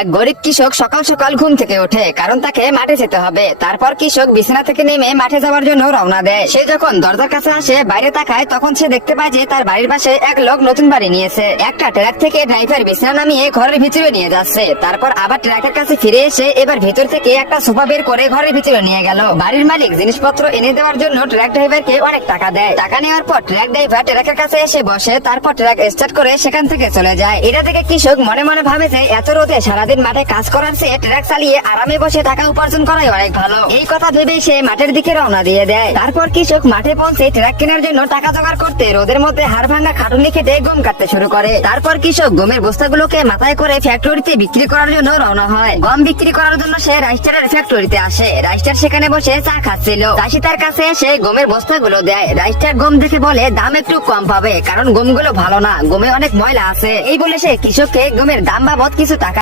এক গরিব কৃষক সকাল সকাল ঘুম থেকে ওঠে, কারণ তাকে মাঠে যেতে হবে। তারপর কৃষক বিছানা থেকে নেমে মাঠে যাওয়ার জন্য রওনা দেয়। সে যখন দরজার কাছে আসে, বাইরে তাকায়, তখন সে দেখতে পায় যে তার বাড়ির পাশে এক লোক নতুন বাড়ি নিয়েছে। একটা ট্রাক থেকে ড্রাইভার বিছানা নামিয়ে ঘরের ভিতরে নিয়ে যাচ্ছে। তারপর আবার ট্রাকের কাছে ফিরে এসে এবার ভিতর থেকে একটা সোফা বের করে ঘরের ভিতরে নিয়ে গেল। বাড়ির মালিক জিনিসপত্র এনে দেওয়ার জন্য ট্রাক ড্রাইভারকে অনেক টাকা দেয়। টাকা নেওয়ার পর ট্রাক ড্রাইভার ট্রাকের কাছে এসে বসে, তারপর ট্রাক স্টার্ট করে সেখান থেকে চলে যায়। এটা থেকে কৃষক মনে মনে ভাবে যে এত রোদে সারাদিন মাঠে কাজ করার চেয়ে ট্রাক চালিয়ে আরামে বসে টাকা উপার্জন করাই অনেক ভালো। এই কথা ভেবে সে মাঠের দিকে রওনা দিয়ে দেয়। তারপর কৃষক মাঠে পৌঁছে ট্রাক কেনার জন্য টাকা জোগাড় করতে রোদের মধ্যে হাড় ভাঙা খাটুনি খেটে গম কাটতে শুরু করে। তারপর কৃষক গমের বস্তাগুলোকে মাথায় করে ফ্যাক্টরিতে বিক্রি করার জন্য রওনা হয়। গম বিক্রি করার জন্য সে রাইস্টারের ফ্যাক্টরিতে আসে। রাইস্টার সেখানে বসে চা খাচ্ছিল। চাষি তার কাছে এসে গমের বস্তাগুলো দেয়। রাইস্টার গম দেখে বলে দাম একটু কম পাবে, কারণ গমগুলো ভালো না, গমে অনেক ময়লা আছে। এই বলে সে কৃষককে গমের দাম বাবদ কিছু টাকা